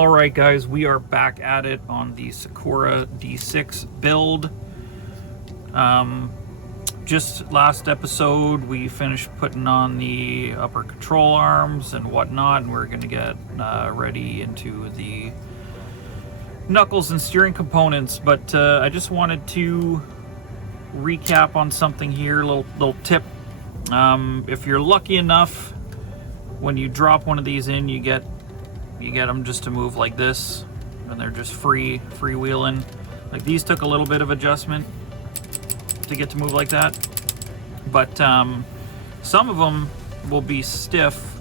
Alright guys, we are back at it on the Sakura D6 build. Just last episode we finished putting on the upper control arms and whatnot, and we're going to get ready into the knuckles and steering components. But I just wanted to recap on something here, little tip. If you're lucky enough, when you drop one of these in, you get them just to move like this, and they're just freewheeling. Like these took a little bit of adjustment to get to move like that, but some of them will be stiff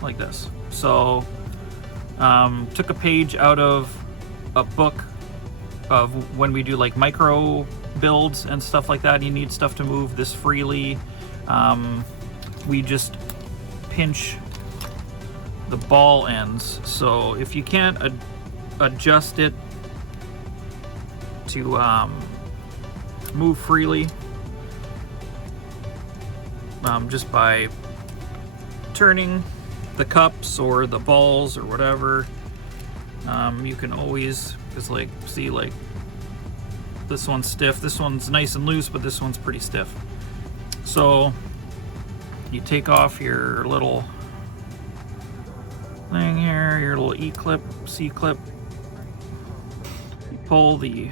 like this. So took a page out of a book of when we do like micro builds and stuff like that. You need stuff to move this freely. We just pinch the ball ends, so if you can't adjust it to move freely just by turning the cups or the balls or whatever, you can always just like see, like this one's stiff, this one's nice and loose, but this one's pretty stiff. So you take off your little thing here, your little E clip, C clip, you pull the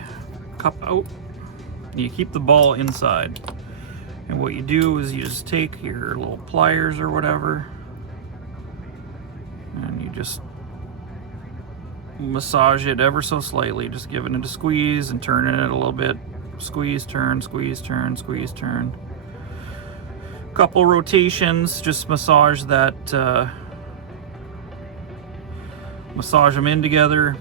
cup out, and you keep the ball inside. And what you do is you just take your little pliers or whatever, and you just massage it ever so slightly, just giving it a squeeze and turning it a little bit. Squeeze, turn, squeeze, turn, squeeze, turn. Couple rotations, just massage that, massage them in together.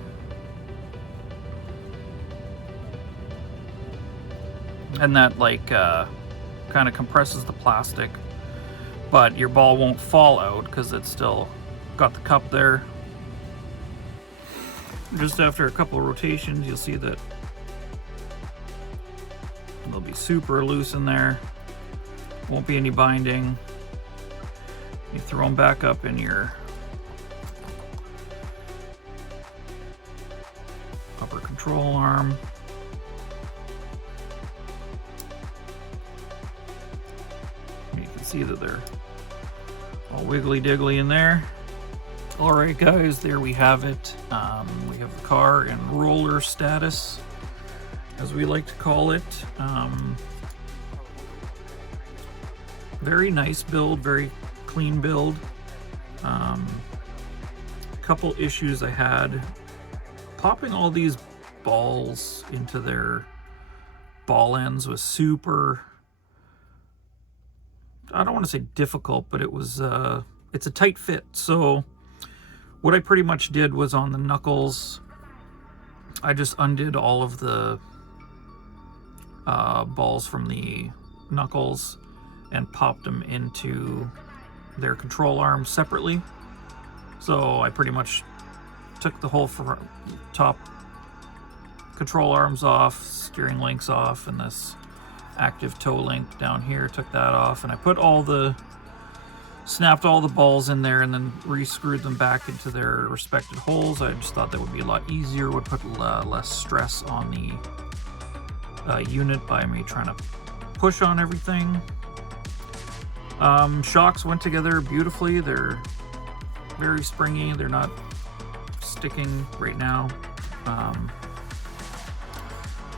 And that like kind of compresses the plastic, but your ball won't fall out because it's still got the cup there. Just after a couple of rotations, you'll see that they'll be super loose in there. Won't be any binding. You throw them back up in your upper control arm. You can see that they're all wiggly diggly in there. Alright guys, there we have it. We have the car in roller status, as we like to call it. Very nice build, very clean build. Couple issues I had. Popping all these balls into their ball ends was super, I don't want to say difficult, but it was it's a tight fit. So what I pretty much did was on the knuckles, I just undid all of the balls from the knuckles and popped them into their control arms separately. So I pretty much took the whole top control arms off, steering links off, and this active toe link down here, took that off, and I put snapped all the balls in there and then re-screwed them back into their respective holes. I just thought that would be a lot easier, would put less stress on the unit by me trying to push on everything. Shocks went together beautifully. They're very springy. They're not sticking right now.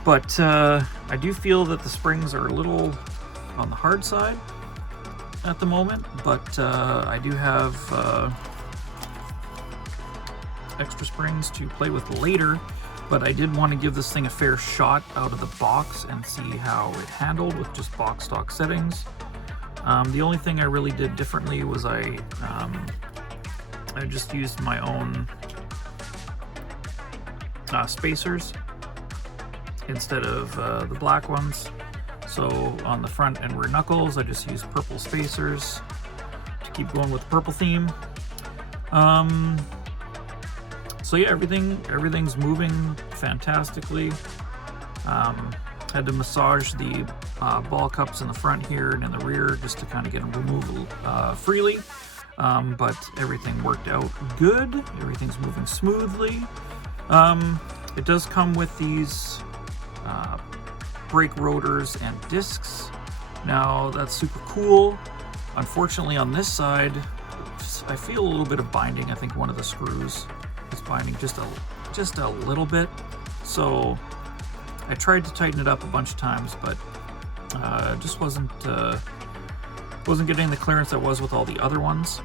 But I do feel that the springs are a little on the hard side at the moment, but I do have extra springs to play with later. But I did want to give this thing a fair shot out of the box and see how it handled with just box stock settings. The only thing I really did differently was I just used my own spacers instead of the black ones. So on the front and rear knuckles, I just used purple spacers to keep going with the purple theme. So yeah, everything's moving fantastically. Had to massage the ball cups in the front here and in the rear just to kind of get them to move freely. but everything worked out good. Everything's moving smoothly. It does come with these brake rotors and discs. Now that's super cool. Unfortunately, on this side, I feel a little bit of binding. I think one of the screws is binding just a little bit. So I tried to tighten it up a bunch of times, but just wasn't getting the clearance that was with all the other ones.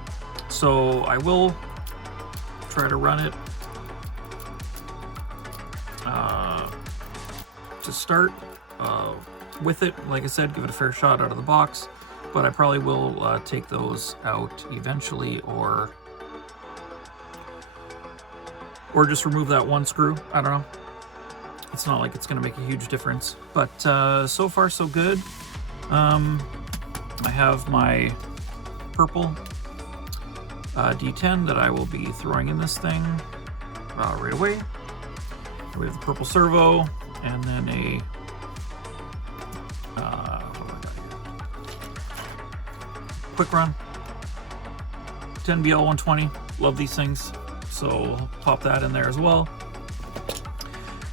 So I will try to run it to start with it. Like I said, give it a fair shot out of the box, but I probably will take those out eventually, or just remove that one screw. I don't know. It's not like it's going to make a huge difference, but so far so good. I have my purple D10 that I will be throwing in this thing right away. We have the purple servo, and then a quick run 10BL 120. Love these things, so I'll pop that in there as well.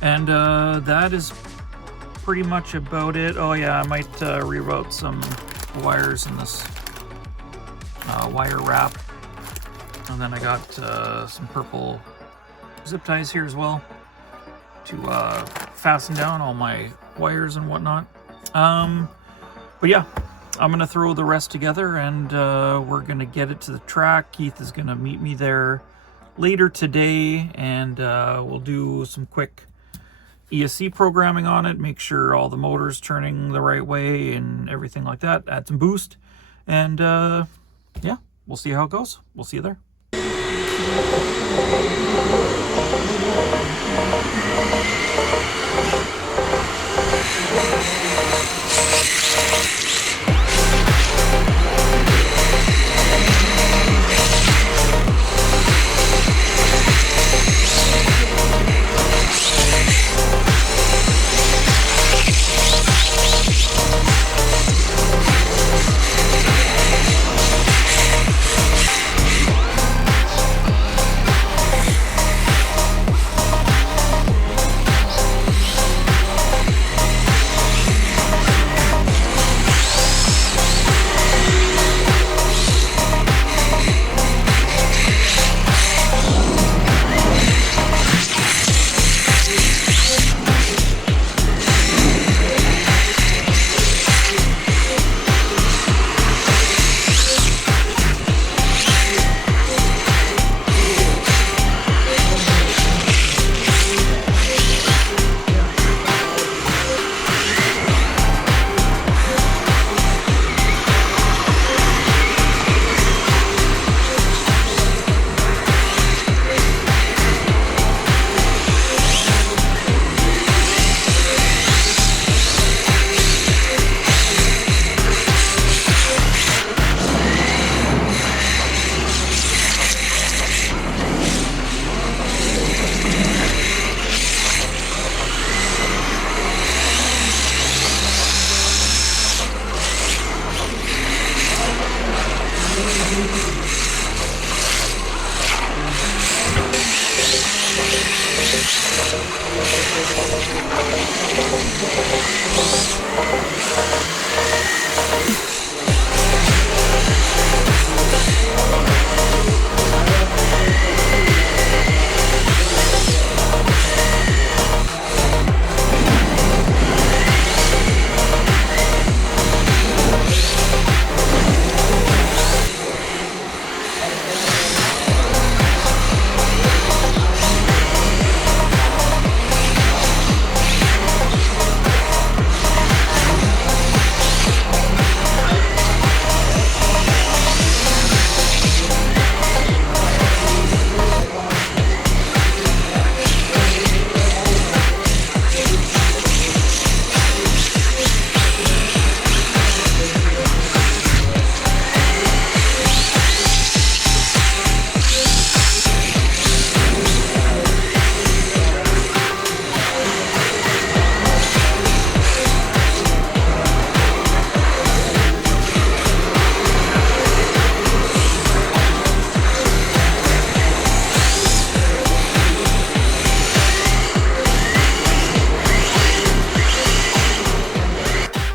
And that is pretty much about it. Oh yeah, I might reroute some wires in this wire wrap. And then I got some purple zip ties here as well to fasten down all my wires and whatnot. But yeah, I'm gonna throw the rest together, and we're gonna get it to the track. Keith is gonna meet me there later today, and we'll do some quick ESC programming on it, make sure all the motors turning the right way and everything like that, add some boost, and yeah, we'll see how it goes. We'll see you there.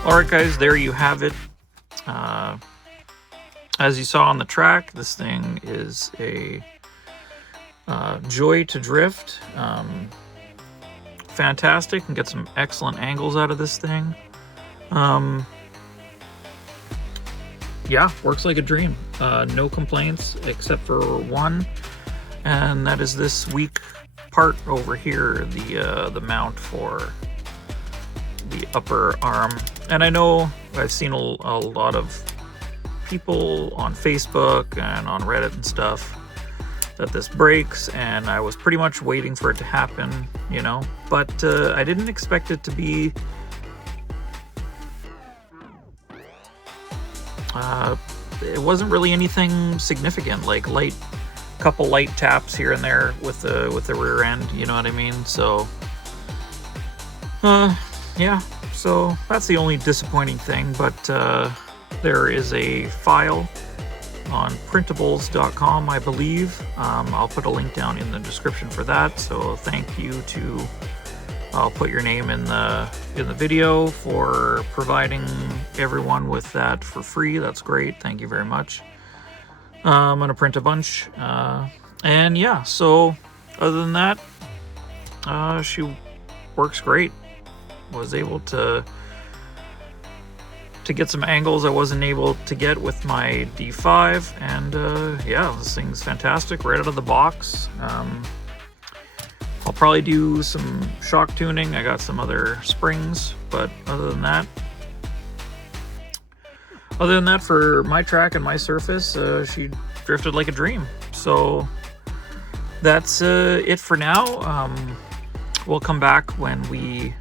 Alright guys, there you have it. As you saw on the track, this thing is a joy to drift. Fantastic, and get some excellent angles out of this thing. Yeah, works like a dream. No complaints except for one, and that is this weak part over here, the mount for the upper arm. And I know I've seen a lot of people on Facebook and on Reddit and stuff that this breaks, and I was pretty much waiting for it to happen, you know, but I didn't expect it to be it wasn't really anything significant, like couple light taps here and there with the rear end, you know what I mean? So yeah, so that's the only disappointing thing, but there is a file on printables.com, I believe. I'll put a link down in the description for that, so thank you to, I'll put your name in the video for providing everyone with that for free. That's great, thank you very much. I'm gonna print a bunch, and yeah, so other than that, she works great. Was able to get some angles I wasn't able to get with my D5, and yeah, this thing's fantastic right out of the box. I'll probably do some shock tuning. I got some other springs, but other than that, for my track and my surface, she drifted like a dream. So that's it for now. We'll come back when we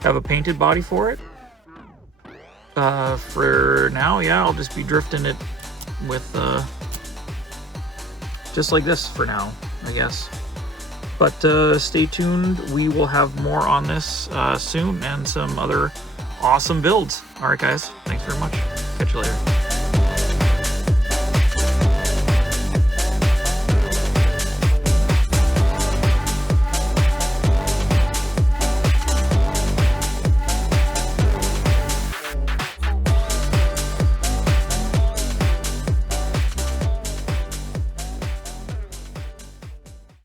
have a painted body for it. For now, yeah, I'll just be drifting it with just like this for now, I guess. But stay tuned, we will have more on this soon, and some other awesome builds. Alright guys, thanks very much. Catch you later.